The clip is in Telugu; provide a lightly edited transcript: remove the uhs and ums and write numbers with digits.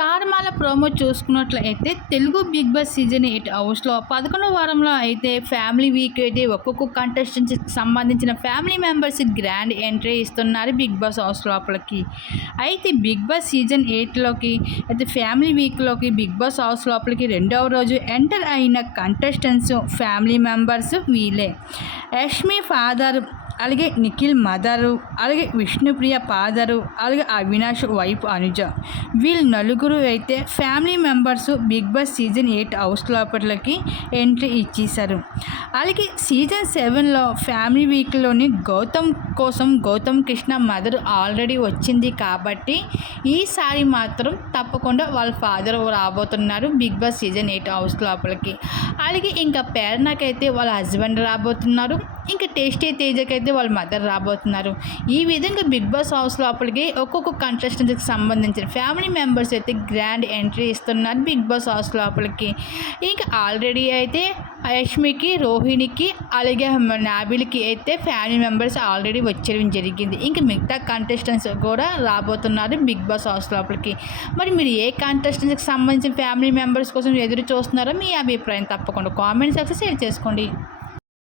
స్టార్ మాల ప్రోమో చూసుకున్నట్లయితే తెలుగు బిగ్ బాస్ సీజన్ 8 హౌస్లో 11వ వారంలో అయితే ఫ్యామిలీ వీక్ అయితే ఒక్కొక్క కంటెస్టెంట్స్కి సంబంధించిన ఫ్యామిలీ మెంబర్స్ గ్రాండ్ ఎంట్రీ ఇస్తున్నారు బిగ్ బాస్ హౌస్ లోపలికి. అయితే బిగ్ బాస్ సీజన్ 8లోకి అయితే ఫ్యామిలీ వీక్లోకి బిగ్ బాస్ హౌస్ లోపలికి రెండవ రోజు ఎంటర్ అయిన కంటెస్టెంట్స్ ఫ్యామిలీ మెంబర్స్ వీళ్ళే. యష్మి ఫాదర్, అలాగే నిఖిల్ మదరు, అలాగే విష్ణుప్రియ ఫాదరు, అలాగే అవినాష్ వైఫ్ అనుజ, వీళ్ళు నలుగురు అయితే family members Big Boss season 8 house లోపలికి ఎంట్రీ ఇచ్చేశారు. అలాగే సీజన్ 7లో ఫ్యామిలీ వీక్లోని గౌతమ్ కృష్ణ మదర్ ఆల్రెడీ వచ్చింది కాబట్టి ఈసారి మాత్రం తప్పకుండా వాళ్ళ ఫాదర్ రాబోతున్నారు బిగ్ బాస్ సీజన్ 8 హౌస్ లోపలికి. అలాగే ఇంకా ప్రేరణకైతే వాళ్ళ హస్బెండ్ రాబోతున్నారు, ఇంకా టేస్టీ తేజకైతే వాళ్ళ మదర్ రాబోతున్నారు. ఈ విధంగా బిగ్ బాస్ హౌస్ లోపలికి ఒక్కొక్క కంటెస్టెంట్కి సంబంధించిన ఫ్యామిలీ మెంబర్స్ అయితే గ్రాండ్ ఎంట్రీ ఇస్తున్నారు బిగ్ బాస్ హౌస్ లోపలికి. ఇంకా ఆల్రెడీ అయితే యష్మికి, రోహిణికి, అలాగే నాబిల్కి అయితే ఫ్యామిలీ మెంబర్స్ ఆల్రెడీ వచ్చేయడం జరిగింది. ఇంకా మిగతా కంటెస్టెంట్స్ కూడా రాబోతున్నారు బిగ్ బాస్ హౌస్ లోపలికి. మరి మీరు ఏ కంటెస్టెంట్స్కి సంబంధించిన ఫ్యామిలీ మెంబర్స్ కోసం ఎదురు చూస్తున్నారో మీ అభిప్రాయం తప్పకుండా కామెంట్ సెక్షన్ షేర్ చేసుకోండి.